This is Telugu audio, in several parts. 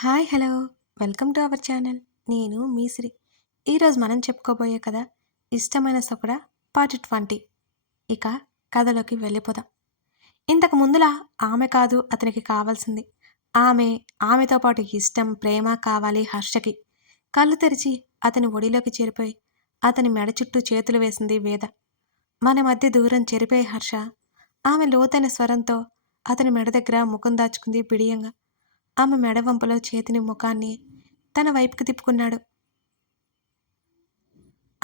Hi hello. Welcome to our channel. నేను మీసిరి. ఈరోజు మనం చెప్పుకోబోయే కథ ఇష్టమైన సొకడ పార్ట్ ట్వంటీ. ఇక కథలోకి వెళ్ళిపోదాం. ఇంతకు ముందులా ఆమె కాదు అతనికి కావాల్సింది. ఆమె ఆమెతో పాటు ఇష్టం ప్రేమ కావాలి హర్షకి. కళ్ళు తెరిచి అతని ఒడిలోకి చేరిపోయి అతని మెడ చుట్టూ చేతులు వేసింది వేద. మన మధ్య దూరం చెరిపోయి హర్ష ఆమె లోతైన స్వరంతో అతని మెడ దగ్గర ముఖం దాచుకుంది బిడియంగా. ఆమె మెడవంపులో చేతిని ముఖాన్ని తన వైపుకి తిప్పుకున్నాడు.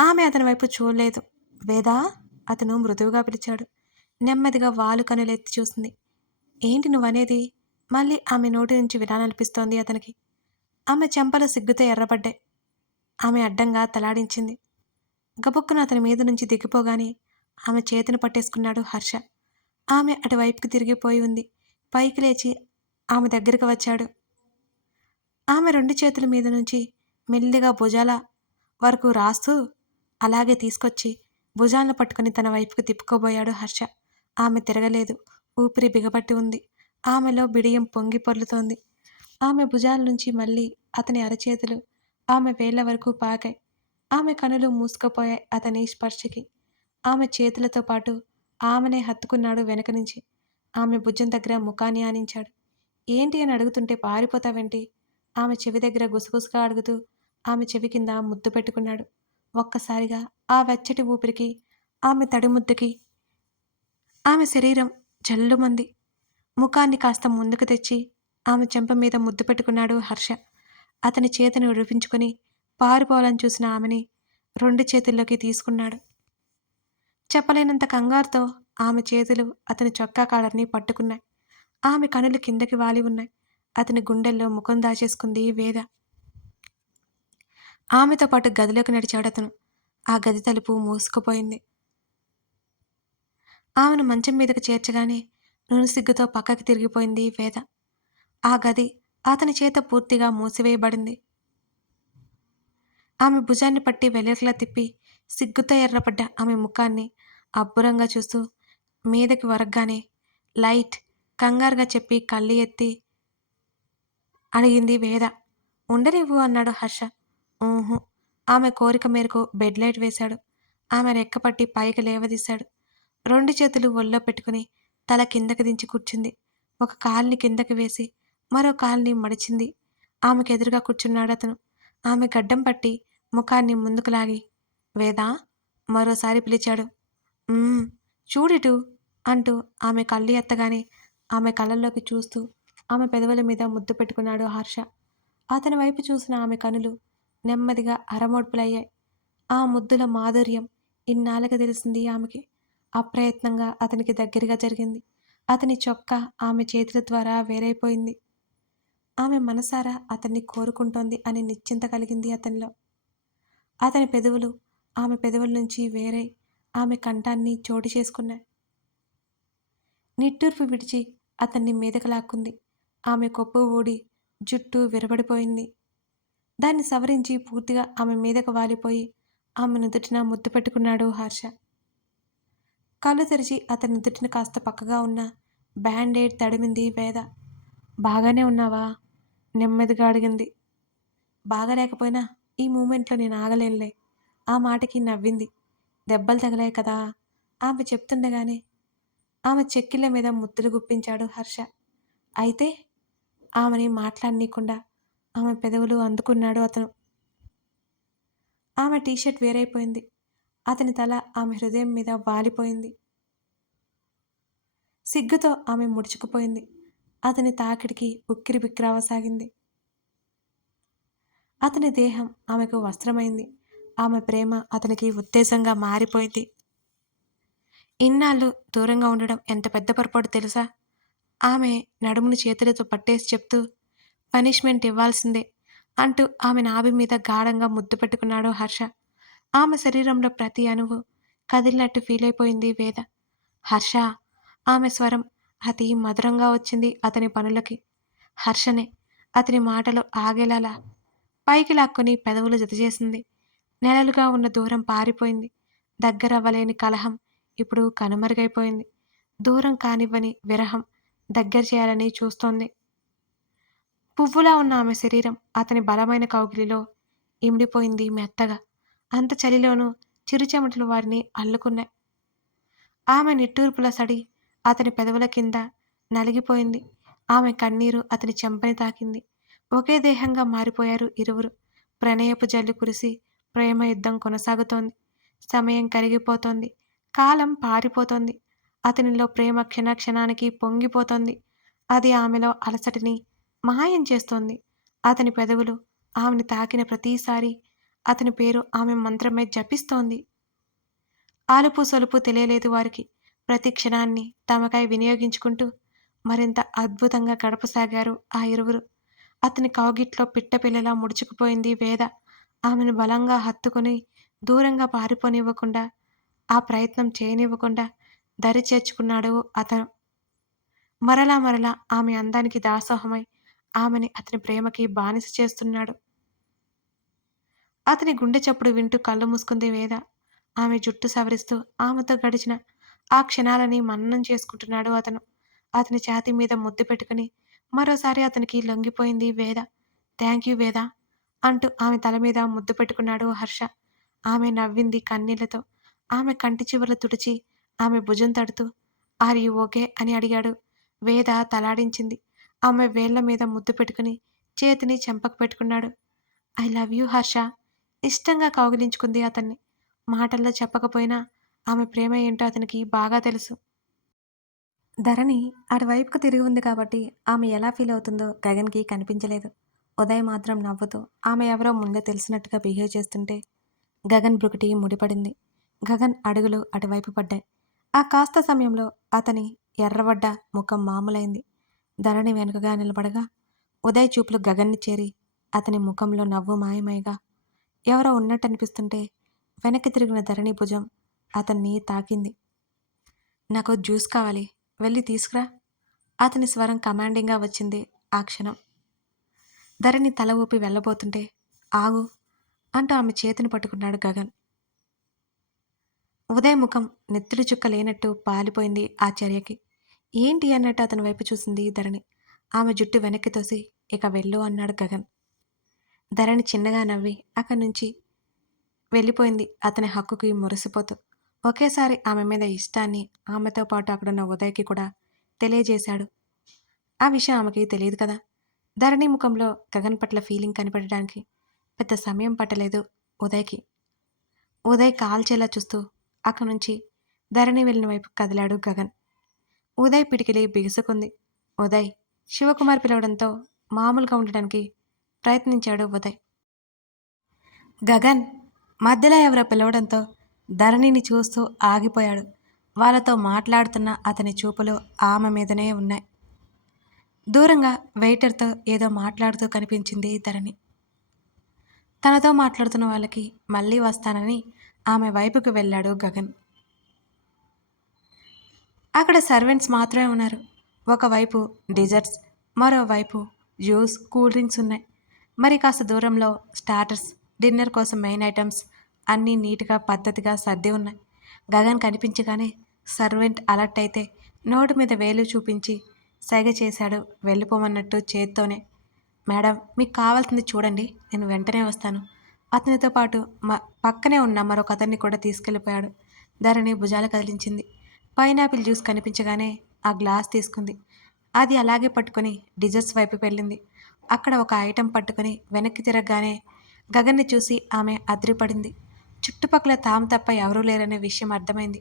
ఆమె అతని వైపు చూడలేదు. వేదా? అతను మృదువుగా పిలిచాడు. నెమ్మదిగా వాలు కనులెత్తి చూసింది. ఏంటి నువ్వనేది? మళ్ళీ ఆమె నోటి నుంచి వినాలనిపిస్తోంది అతనికి. ఆమె చెంపలు సిగ్గుతో ఎర్రబడ్డాయి. ఆమె అడ్డంగా తలాడించింది. గబుక్కున అతని మీద నుంచి దిగిపోగానే ఆమె చేతిని పట్టేసుకున్నాడు హర్ష. ఆమె అటువైపుకి తిరిగిపోయి ఉంది. పైకి లేచి ఆమె దగ్గరికి వచ్చాడు. ఆమె రెండు చేతుల మీద నుంచి మెల్లిగా భుజాల వరకు రాస్తూ అలాగే తీసుకొచ్చి భుజాలను పట్టుకుని తన వైపుకి తిప్పుకోబోయాడు హర్ష. ఆమె తిరగలేదు. ఊపిరి బిగబట్టి ఉంది. ఆమెలో బిడియం పొంగి పొర్లుతోంది. ఆమె భుజాల నుంచి మళ్ళీ అతని అరచేతులు ఆమె వేళ్ళ వరకు పాకాయి. ఆమె కనులు మూసుకుపోయాయి అతని స్పర్శకి. ఆమె చేతులతో పాటు ఆమెనే హత్తుకున్నాడు వెనక నుంచి. ఆమె భుజం దగ్గర ముఖాన్ని ఆనించాడు. ఏంటి అని అడుగుతుంటే పారిపోతావేంటి? ఆమె చెవి దగ్గర గుసగుసగా అడుగుతూ ఆమె చెవి కింద ముద్దు పెట్టుకున్నాడు. ఒక్కసారిగా ఆ వెచ్చటి ఊపిరికి ఆమె తడి ముద్దుకి ఆమె శరీరం జల్లుమంది. ముఖాన్ని కాస్త ముందుకు తెచ్చి ఆమె చెంప మీద ముద్దు పెట్టుకున్నాడు హర్ష. అతని చేతిని ఉడిపించుకొని పారిపోవాలని చూసిన ఆమెని రెండు చేతుల్లోకి తీసుకున్నాడు. చెప్పలేనంత కంగారుతో ఆమె చేతులు అతని చొక్కా కాలర్ని పట్టుకున్నాయి. ఆమె కనులు కిందకి వాలి ఉన్నాయి. అతని గుండెల్లో ముఖం దాచేసుకుంది వేద. ఆమెతో పాటు గదిలోకి నడిచాడు అతను ఆ గది తలుపు మూసుకుపోయింది. ఆమెను మంచం మీదకు చేర్చగానే నూనె సిగ్గుతో పక్కకి తిరిగిపోయింది వేద. ఆ గది అతని చేత పూర్తిగా మూసివేయబడింది. ఆమె భుజాన్ని పట్టి వెలర్లా తిప్పి సిగ్గుతో ఎర్రపడ్డ ఆమె ముఖాన్ని అబ్బురంగా చూస్తూ మీదకి వరగ్గానే లైట్ కంగారుగా చెప్పి కళ్ళు ఎత్తి అడిగింది వేద. ఉండనివ్వు అన్నాడు హర్ష. ఊహు. ఆమె కోరిక మేరకు బెడ్ లైట్ వేశాడు. ఆమె రెక్కపట్టి పైకి లేవదీశాడు. రెండు చేతులు ఒళ్ళో పెట్టుకుని తల కిందకి దించి కూర్చుంది. ఒక కాల్ని కిందకి వేసి మరో కాల్ని మడిచింది. ఆమెకు ఎదురుగా కూర్చున్నాడు అతను. ఆమె గడ్డం పట్టి ముఖాన్ని ముందుకు లాగి వేదా? మరోసారి పిలిచాడు. చూడిటు అంటూ ఆమె కళ్ళు ఎత్తగానే ఆమె కళ్ళల్లోకి చూస్తూ ఆమె పెదవుల మీద ముద్దు పెట్టుకున్నాడు హర్ష. అతని వైపు చూసిన ఆమె కనులు నెమ్మదిగా అరమోడ్పులయ్యాయి. ఆ ముద్దుల మాధుర్యం ఇన్నాళ్ళకి తెలిసింది ఆమెకి. అప్రయత్నంగా అతనికి దగ్గరగా జరిగింది. అతని చొక్కా ఆమె చేతుల ద్వారా వేరైపోయింది. ఆమె మనసారా అతన్ని కోరుకుంటోంది అని నిశ్చింత కలిగింది అతనిలో. అతని పెదవులు ఆమె పెదవుల నుంచి వేరై ఆమె కంఠాన్ని చోటు చేసుకున్నాయి. నిట్టూర్పు విడిచి అతన్ని మీదకు లాక్కుంది. ఆమె కొప్పు ఊడి జుట్టు విరబడిపోయింది. దాన్ని సవరించి పూర్తిగా ఆమె మీదకు వాలిపోయి ఆమె నుదుటిన ముద్దు పెట్టుకున్నాడు హర్ష. కళ్ళు తెరిచి అతని నుదుటిన కాస్త పక్కగా ఉన్న బ్యాండేడ్ తడిమింది వేద. బాగానే ఉన్నావా? నెమ్మదిగా అడిగింది. బాగలేకపోయినా ఈ మూమెంట్లో నేను ఆగలేనులే. ఆ మాటకి నవ్వింది. దెబ్బలు తగలే కదా? ఆమె చెప్తుండగానే ఆమె చెక్కిళ్ళ మీద ముద్దులు గుప్పించాడు హర్ష. అయితే ఆమెని మాట్లాడనీయకుండా ఆమె పెదవులు అందుకున్నాడు అతను. ఆమె టీషర్ట్ వేరైపోయింది. అతని తల ఆమె హృదయం మీద వాలిపోయింది. సిగ్గుతో ఆమె ముడుచుకుపోయింది. అతని తాకిడికి ఉక్కిరి బిక్కిరవసాగింది. అతని దేహం ఆమెకు వస్త్రమైంది. ఆమె ప్రేమ అతనికి ఉత్తేజంగా మారిపోయింది. ఇన్నాళ్ళు దూరంగా ఉండడం ఎంత పెద్ద పొరపాటు తెలుసా? ఆమె నడుముని చేతులతో పట్టేసి చెప్తూ పనిష్మెంట్ ఇవ్వాల్సిందే అంటూ ఆమె నాభి మీద గాఢంగా ముద్దు పెట్టుకున్నాడు హర్ష. ఆమె శరీరంలో ప్రతి అణువు కదిలినట్టు ఫీల్ అయిపోయింది వేద. హర్ష ఆమె స్వరం అతి మధురంగా వచ్చింది అతని పనులకి. హర్షనే అతని మాటలు ఆగేలాలా? పైకి లాక్కొని పెదవులు జతచేసింది. నెలలుగా ఉన్న దూరం పారిపోయింది. దగ్గరవ్వలేని కలహం. ఇప్పుడు కనుమరుగైపోయింది. దూరం కానివ్వని విరహం దగ్గర చేయాలని చూస్తోంది. పువ్వులా ఉన్న ఆమె శరీరం అతని బలమైన కౌగిలిలో ఇమిడిపోయింది మెత్తగా. అంత చలిలోనూ చిరుచెమటలు వారిని అల్లుకున్నాయి. ఆమె నిట్టూర్పుల సడి అతని పెదవుల కింద నలిగిపోయింది. ఆమె కన్నీరు అతని చెంపని తాకింది. ఒకే దేహంగా మారిపోయారు ఇరువురు. ప్రణయపు జల్లు కురిసి ప్రేమ యుద్ధం కొనసాగుతోంది. సమయం కరిగిపోతోంది. కాలం పారిపోతోంది. అతనిలో ప్రేమ క్షణ క్షణానికి పొంగిపోతోంది. అది ఆమెలో అలసటిని మాయం చేస్తోంది. అతని పెదవులు ఆమెను తాకిన ప్రతిసారి అతని పేరు ఆమె మంత్రమే జపిస్తోంది. ఆలుపు సొలుపు తెలియలేదు వారికి. ప్రతి క్షణాన్ని తమకై వినియోగించుకుంటూ మరింత అద్భుతంగా గడపసాగారు ఆ ఇరువురు. అతని కౌగిట్లో పిట్టపిల్లలా ముడుచుకుపోయింది వేద. ఆమెను బలంగా హత్తుకుని దూరంగా పారిపోనివ్వకుండా ఆ ప్రయత్నం చేయనివ్వకుండా దరి చేర్చుకున్నాడు అతను. మరలా మరలా ఆమె అందానికి దాసోహమై ఆమెని అతని ప్రేమకి బానిస చేస్తున్నాడు. అతని గుండె చప్పుడు వింటూ కళ్ళు మూసుకుంది వేద. ఆమె జుట్టు సవరిస్తూ ఆమెతో గడిచిన ఆ క్షణాలని మన్నం చేసుకుంటున్నాడు అతను. అతని ఛాతి మీద ముద్దు పెట్టుకుని మరోసారి అతనికి లొంగిపోయింది వేద. థ్యాంక్ యూ వేద అంటూ ఆమె తల మీద ముద్దు పెట్టుకున్నాడు హర్ష. ఆమె నవ్వింది కన్నీళ్ళతో. ఆమె కంటి చివర్లు తుడిచి ఆమె భుజం తడుతూ ఆర్ యు ఓకే? అని అడిగాడు. వేద తలాడించింది. ఆమె వేళ్ళ మీద ముద్దు పెట్టుకుని చేతిని చెంపకు పెట్టుకున్నాడు. I love you Harsha. ఇష్టంగా కౌగిలించుకుంది అతన్ని. మాటల్లో చెప్పకపోయినా ఆమె ప్రేమ ఏంటో అతనికి బాగా తెలుసు. ధరణి అటువైపుకు తిరిగి ఉంది కాబట్టి ఆమె ఎలా ఫీల్ అవుతుందో గగన్కి కనిపించలేదు. ఉదయ్ మాత్రం నవ్వుతూ ఆమె ఎవరో ముందే తెలిసినట్టుగా బిహేవ్ చేస్తుంటే గగన్ బ్రుకుటి ముడిపడింది. గగన్ అడుగులు అటువైపు పడ్డాయి. ఆ కాస్త సమయంలో అతని ఎర్రబడ్డ ముఖం మామూలైంది. ధరణి వెనుకగా నిలబడగా ఉదయ్ చూపులు గగన్ని చేరి అతని ముఖంలో నవ్వు మాయమైగా ఎవరో ఉన్నట్టు అనిపిస్తుంటే వెనక్కి తిరిగిన ధరణి భుజం అతన్ని తాకింది. నాకు జ్యూస్ కావాలి వెళ్ళి తీసుకురా. అతని స్వరం కమాండింగ్గా వచ్చింది ఆ క్షణం. ధరణి తల ఊపి వెళ్ళబోతుంటే ఆగు అంటూ ఆమె చేతిని పట్టుకున్నాడు గగన్. ఉదయ ముఖం నెత్తుడి చుక్క లేనట్టు పాలిపోయింది ఆ చర్యకి ఏంటి అన్నట్టు అతని వైపు చూసింది ధరణి. ఆమె జుట్టు వెనక్కి తోసి ఇక వెళ్ళు అన్నాడు గగన్. ధరణి చిన్నగా నవ్వి అక్కడి నుంచి వెళ్ళిపోయింది అతని హక్కుకి మురిసిపోతూ. ఒకేసారి ఆమె మీద ఇష్టాన్ని ఆమెతో పాటు అక్కడున్న ఉదయ్కి కూడా తెలియజేశాడు. ఆ విషయం ఆమెకి తెలియదు కదా? ధరణి ముఖంలో గగన్ పట్ల ఫీలింగ్ కనిపెట్టడానికి పెద్ద సమయం పట్టలేదు ఉదయ్కి. ఉదయ్ కాల్చేలా చూస్తూ అక్కడి నుంచి ధరణి వెళ్ళిన వైపు కదిలాడు గగన్. ఉదయ్ పిడికిలి బిగుసుకుంది. ఉదయ్ శివకుమార్ పిలవడంతో మామూలుగా ఉండడానికి ప్రయత్నించాడు ఉదయ్. గగన్ మధ్యలో ఎవరో పిలవడంతో ధరణిని చూస్తూ ఆగిపోయాడు. వాళ్ళతో మాట్లాడుతున్న అతని చూపులు ఆమె మీదనే ఉన్నాయి. దూరంగా వెయిటర్తో ఏదో మాట్లాడుతూ కనిపించింది ధరణి. తనతో మాట్లాడుతున్న వాళ్ళకి మళ్ళీ వస్తానని ఆమె వైపుకు వెళ్ళాడు గగన్. అక్కడ సర్వెంట్స్ మాత్రమే ఉన్నారు. ఒకవైపు డిజర్ట్స్ మరోవైపు జ్యూస్ కూల్ డ్రింక్స్ ఉన్నాయి. మరి కాస్త దూరంలో స్టార్టర్స్ డిన్నర్ కోసం మెయిన్ ఐటమ్స్ అన్నీ నీట్గా పద్ధతిగా సర్ది ఉన్నాయి. గగన్ కనిపించగానే సర్వెంట్ అలర్ట్ అయితే నోటు మీద వేలు చూపించి సైగ చేశాడు వెళ్ళిపోమన్నట్టు చేత్తోనే. మేడం మీకు కావాల్సింది చూడండి నేను వెంటనే వస్తాను. అతనితో పాటు మ పక్కనే ఉన్న మరొక అతన్ని కూడా తీసుకెళ్ళిపోయాడు. ధరణి భుజాలు కదిలించింది. పైనాపిల్ జ్యూస్ కనిపించగానే ఆ గ్లాస్ తీసుకుంది. అది అలాగే పట్టుకొని డిజర్ట్స్ వైపు వెళ్ళింది. అక్కడ ఒక ఐటెం పట్టుకొని వెనక్కి తిరగగానే గగన్ని చూసి ఆమె అదిరిపడింది. చుట్టుపక్కల తాము తప్ప ఎవరూ లేరనే విషయం అర్థమైంది.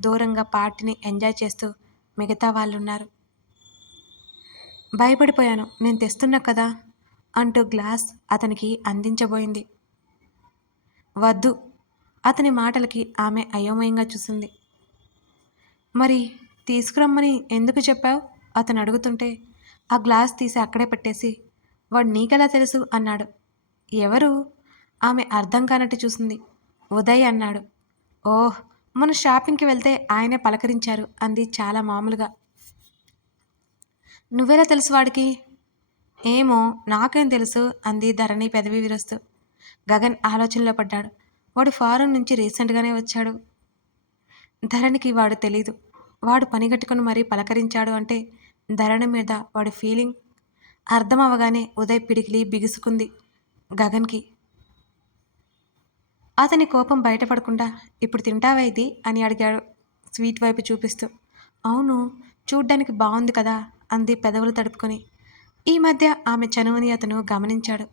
దూరంగా పార్టీని ఎంజాయ్ చేస్తూ మిగతా వాళ్ళు ఉన్నారు భయపడిపోయాను. నేను తెస్తున్నా కదా అంటూ గ్లాస్ అతనికి అందించబోయింది. వద్దు. అతని మాటలకి ఆమె అయోమయంగా చూసింది. మరి తీసుకురమ్మని ఎందుకు చెప్పావు? అతను అడుగుతుంటే ఆ గ్లాస్ తీసి అక్కడే పెట్టేసి వాడు నీకెలా తెలుసు? అన్నాడు. ఎవరు? ఆమె అర్థం కానట్టు చూసింది. ఉదయ్ అన్నాడు. ఓహ్ మన షాపింగ్కి వెళ్తే ఆయనే పలకరించారు అంది చాలా మామూలుగా. నువ్వెలా తెలుసు వాడికి? ఏమో నాకేం తెలుసు అంది ధరణి పెదవి విరుస్తూ. గగన్ ఆలోచనలో పడ్డాడు. వాడు ఫారం నుంచి రీసెంట్గానే వచ్చాడు. ధరణికి వాడు తెలీదు. వాడు పనిగట్టుకుని మరీ పలకరించాడు అంటే ధరణి మీద వాడి ఫీలింగ్ అర్థం అవగానే ఉదయ్ పిడికిలి బిగుసుకుంది గగన్కి. అతని కోపం బయటపడకుండా ఇప్పుడు తింటావా ఇది? అని అడిగాడు స్వీట్ వైపు చూపిస్తూ. అవును చూడ్డానికి బాగుంది కదా అంది పెదవులు తడుపుకొని. ఈ మధ్య ఆమె చనువుని అతను గమనించాడు.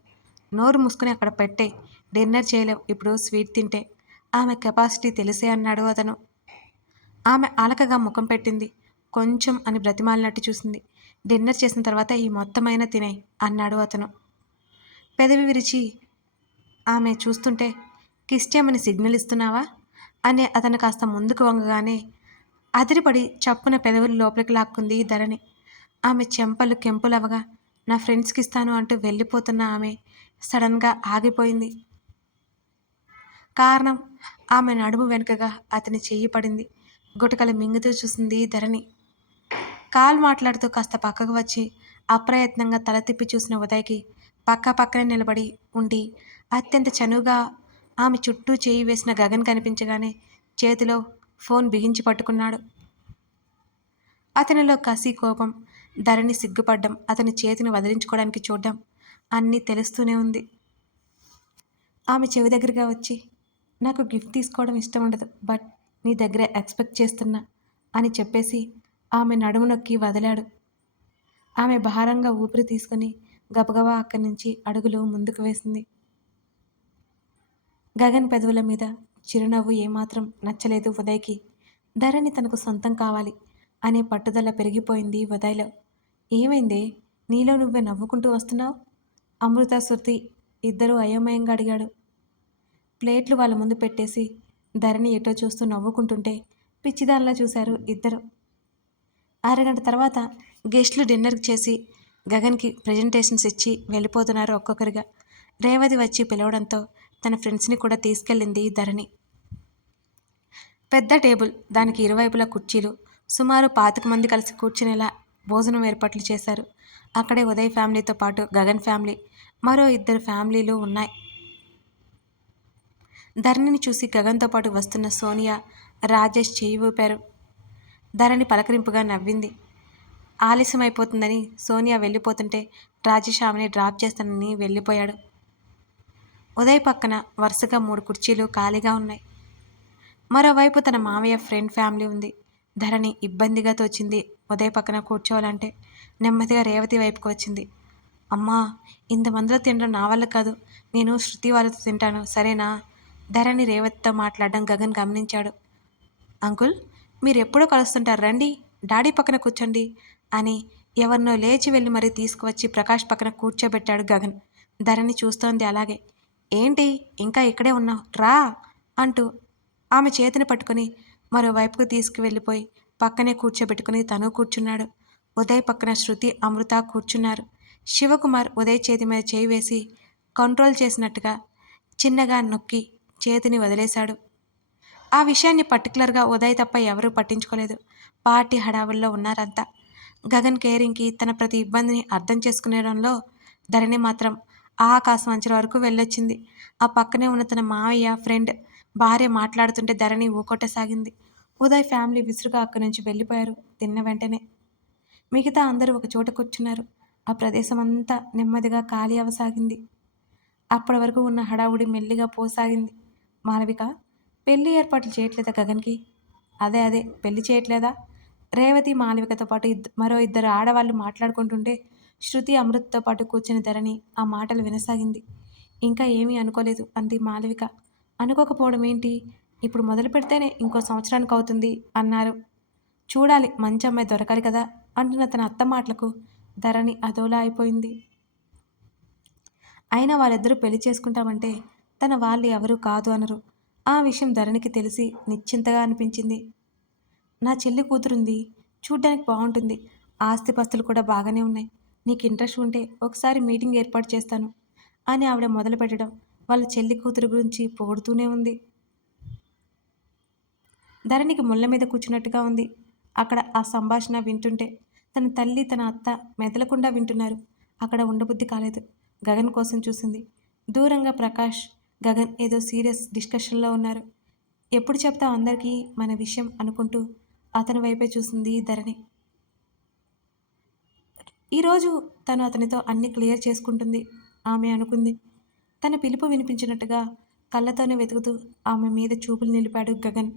నోరు మూసుకుని అక్కడ పెట్టే డిన్నర్ చేయలేవు ఇప్పుడు స్వీట్ తింటే. ఆమె కెపాసిటీ తెలిసే అన్నాడు అతను. ఆమె అలకగా ముఖం పెట్టింది. కొంచెం అని బ్రతిమాలినట్టు చూసింది. డిన్నర్ చేసిన తర్వాత ఈ మొత్తమైన తినే అన్నాడు అతను. పెదవి విరిచి ఆమె చూస్తుంటే కిస్ చేయమని సిగ్నల్ ఇస్తున్నావా? అని అతను కాస్త ముందుకు వంగగానే అదిరిపడి చప్పున పెదవులు లోపలికి లాక్కుంది ధరణి. ఆమె చెంపలు కెంపులవగా నా ఫ్రెండ్స్కి ఇస్తాను అంటూ వెళ్ళిపోతున్న ఆమె సడన్గా ఆగిపోయింది. కారణం ఆమె నడుము వెనుకగా అతని చెయ్యి పడింది. గుటకలు మింగుతూ చూసింది ధరణి. కాల్ మాట్లాడుతూ కాస్త పక్కకు వచ్చి అప్రయత్నంగా తల తిప్పి చూసిన ఉదయ్కి పక్క పక్కనే నిలబడి ఉండి అత్యంత చనువుగా ఆమె చుట్టూ చేయి వేసిన గగన్ కనిపించగానే చేతిలో ఫోన్ బిగించి పట్టుకున్నాడు. అతనిలో కసి కోపం ధరణి సిగ్గుపడ్డం అతని చేతిని వదిలించుకోవడానికి చూడ్డం అన్నీ తెలుస్తూనే ఉంది. ఆమె చెవి దగ్గరగా వచ్చి నాకు గిఫ్ట్ తీసుకోవడం ఇష్టం ఉండదు బట్ నీ దగ్గర ఎక్స్పెక్ట్ చేస్తున్నా అని చెప్పేసి ఆమె నడుము నొక్కి వదిలాడు. ఆమె భారంగా ఊపిరి తీసుకుని గబగబా అక్కడి నుంచి అడుగులు ముందుకు వేసింది. గగన్ పెదవుల మీద చిరునవ్వు ఏమాత్రం నచ్చలేదు ఉదయ్కి. ధరణి తనకు సొంతం కావాలి అనే పట్టుదల పెరిగిపోయింది ఉదయ్లో. ఏమైందే? నీలో నువ్వే నవ్వుకుంటూ వస్తున్నావు? అమృత శృతి ఇద్దరూ అయోమయంగా అడిగాడు. ప్లేట్లు వాళ్ళ ముందు పెట్టేసి ధరణి ఎటో చూస్తూ నవ్వుకుంటుంటే పిచ్చిదానిలా చూశారు ఇద్దరు. అరగంట తర్వాత గెస్ట్లు డిన్నర్ చేసి గగన్కి ప్రజెంటేషన్స్ ఇచ్చి వెళ్ళిపోతున్నారు ఒక్కొక్కరిగా. రేవతి వచ్చి పిలవడంతో తన ఫ్రెండ్స్ని కూడా తీసుకెళ్ళింది ధరణి. పెద్ద టేబుల్ దానికి ఇరువైపులా కుర్చీలు సుమారు పాతిక మంది కలిసి కూర్చునేలా భోజనం ఏర్పాట్లు చేశారు. అక్కడే ఉదయ్ ఫ్యామిలీతో పాటు గగన్ ఫ్యామిలీ మరో ఇద్దరు ఫ్యామిలీలు ఉన్నాయి. ధరణిని చూసి గగన్తో పాటు వస్తున్న సోనియా రాజేష్ చేయి ఊపారు. ధరణి పలకరింపుగా నవ్వింది. ఆలస్యం అయిపోతుందని సోనియా వెళ్ళిపోతుంటే రాజేష్ ఆమెని డ్రాప్ చేస్తానని వెళ్ళిపోయాడు. ఉదయ్ పక్కన వరుసగా మూడు కుర్చీలు ఖాళీగా ఉన్నాయి. మరోవైపు తన మావయ్య ఫ్రెండ్ ఫ్యామిలీ ఉంది. ధరణి ఇబ్బందిగా తోచింది. ఉదయ్ పక్కన కూర్చోవాలంటే నెమ్మదిగా రేవతి వైపుకు వచ్చింది. అమ్మా ఇంతమందిలో తినడం నా వల్ల కాదు. నేను శృతి వాళ్ళతో తింటాను. సరేనా? ధరణి రేవతితో మాట్లాడడం గగన్ గమనించాడు. అంకుల్ మీరు ఎప్పుడూ కలుస్తుంటారు. రండి డాడీ పక్కన కూర్చోండి అని ఎవరినో లేచి వెళ్ళి మరీ తీసుకువచ్చి ప్రకాష్ పక్కన కూర్చోబెట్టాడు గగన్. ధరణి చూస్తోంది అలాగే. ఏంటి ఇంకా ఇక్కడే ఉన్నావు? రా అంటూ ఆమె చేతిని పట్టుకొని మరోవైపుకు తీసుకువెళ్ళిపోయి పక్కనే కూర్చోబెట్టుకుని తను కూర్చున్నాడు. ఉదయ్ పక్కన శృతి అమృత కూర్చున్నారు. శివకుమార్ ఉదయ్ చేతి మీద చేయి వేసి కంట్రోల్ చేసినట్టుగా చిన్నగా నొక్కి చేతిని వదిలేశాడు. ఆ విషయాన్ని పర్టికులర్గా ఉదయ్ తప్ప ఎవరూ పట్టించుకోలేదు. పార్టీ హడావుల్లో ఉన్నారంతా. గగన్ కేరింగ్కి తన ప్రతి ఇబ్బందిని అర్థం చేసుకునేడంలో ధరణి మాత్రం ఆకాశం అంచెల వరకు వెళ్ళొచ్చింది. ఆ పక్కనే ఉన్న తన మావయ్య ఫ్రెండ్ భార్య మాట్లాడుతుంటే ధరణి ఊకొట్టసాగింది. ఉదయ్ ఫ్యామిలీ విసురుగా అక్కడి నుంచి వెళ్ళిపోయారు. తిన్న వెంటనే మిగతా అందరూ ఒక చోట కూర్చున్నారు. ఆ ప్రదేశం అంతా నెమ్మదిగా ఖాళీ అవసాగింది. అప్పటి వరకు ఉన్న హడావుడి మెల్లిగా పోసాగింది. మాలవిక పెళ్ళి ఏర్పాట్లు చేయట్లేదా గగన్కి? అదే అదే పెళ్ళి చేయట్లేదా? రేవతి మాలవికతో పాటు ఇద్ మరో ఇద్దరు ఆడవాళ్ళు మాట్లాడుకుంటుంటే శృతి అమృత్తో పాటు కూర్చుని ధరణి ఆ మాటలు వినసాగింది. ఇంకా ఏమీ అనుకోలేదు అంది మాలవిక. అనుకోకపోవడం ఏంటి? ఇప్పుడు మొదలు పెడితేనే ఇంకో సంవత్సరానికి అవుతుంది అన్నారు. చూడాలి మంచి అమ్మాయి దొరకాలి కదా అంటున్న తన అత్త మాటలకు ధరణి అదోలా అయిపోయింది. అయినా వాళ్ళిద్దరూ పెళ్ళి చేసుకుంటామంటే తన వాళ్ళు ఎవరూ కాదు అనరు. ఆ విషయం ధరణికి తెలిసి నిశ్చింతగా అనిపించింది. నా చెల్లి కూతురుంది. చూడ్డానికి బాగుంటుంది. ఆస్తిపస్తులు కూడా బాగానే ఉన్నాయి. నీకు ఇంట్రెస్ట్ ఉంటే ఒకసారి మీటింగ్ ఏర్పాటు చేస్తాను అని ఆవిడ మొదలు పెట్టడం వాళ్ళ చెల్లి కూతురు గురించి పొగుడుతూనే ఉంది. ధరణికి ముళ్ళ మీద కూర్చున్నట్టుగా ఉంది. అక్కడ ఆ సంభాషణ వింటుంటే తన తల్లి తన అత్త మెదలకుండా వింటున్నారు. అక్కడ ఉండబుద్ధి కాలేదు. గగన్ కోసం చూసింది. దూరంగా ప్రకాష్ గగన్ ఏదో సీరియస్ డిస్కషన్లో ఉన్నారు. ఎప్పుడు చెప్తావు అందరికీ మన విషయం అనుకుంటూ అతని వైపే చూసింది ధరణి. ఈరోజు తను అతనితో అన్ని క్లియర్ చేసుకుంటుంది ఆమె అనుకుంది. తన పిలుపు వినిపించినట్టుగా కళ్ళతోనే వెతుకుతూ ఆమె మీద చూపులు నిలిపాడు గగన్.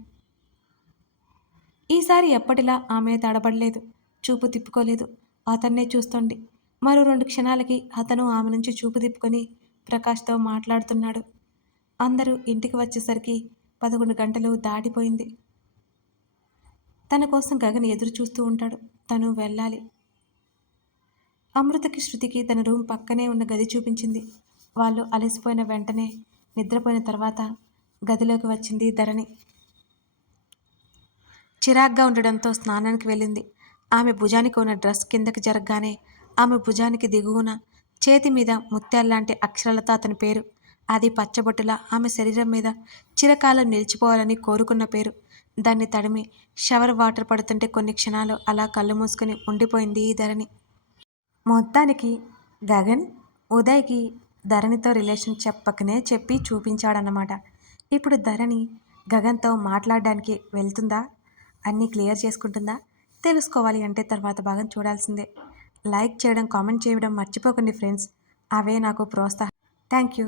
ఈసారి ఎప్పటిలా ఆమె తడబడలేదు చూపు తిప్పుకోలేదు. అతన్నే చూస్తోంది. మరో రెండు క్షణాలకి అతను ఆమె నుంచి చూపు తిప్పుకొని ప్రకాష్తో మాట్లాడుతున్నాడు. అందరూ ఇంటికి వచ్చేసరికి పదకొండు గంటలు దాటిపోయింది. తన కోసం గగన్ ఎదురు చూస్తూ ఉంటాడు. తను వెళ్ళాలి. అమృతకి శృతికి తన రూమ్ పక్కనే ఉన్న గది చూపించింది. వాళ్ళు అలసిపోయిన వెంటనే నిద్రపోయిన తర్వాత గదిలోకి వచ్చింది ధరణి. చిరాగ్గా ఉండడంతో స్నానానికి వెళ్ళింది. ఆమె భుజానికి ఉన్న డ్రెస్ కిందకి జరగగానే ఆమె భుజానికి దిగువన చేతి మీద ముత్యాల్లాంటి అక్షరాలతో అతని పేరు. అది పచ్చబొట్టులా ఆమె శరీరం మీద చిరకాలం నిలిచిపోవాలని కోరుకున్న పేరు. దాన్ని తడిమి షవర్ వాటర్ పడుతుంటే కొన్ని క్షణాలు అలా కళ్ళు మూసుకుని ఉండిపోయింది ఈ ధరణి. మొత్తానికి గగన్ ఉదయ్కి ధరణితో రిలేషన్ చెప్పకనే చెప్పి చూపించాడన్నమాట. ఇప్పుడు ధరణి గగన్తో మాట్లాడడానికి వెళ్తుందా? అన్నీ క్లియర్ చేసుకుంటుందా? తెలుసుకోవాలి అంటే తర్వాత భాగం చూడాల్సిందే. లైక్ చేయడం కామెంట్ చేయడం మర్చిపోకండి ఫ్రెండ్స్. అవే నాకు ప్రోత్సాహం. Thank you.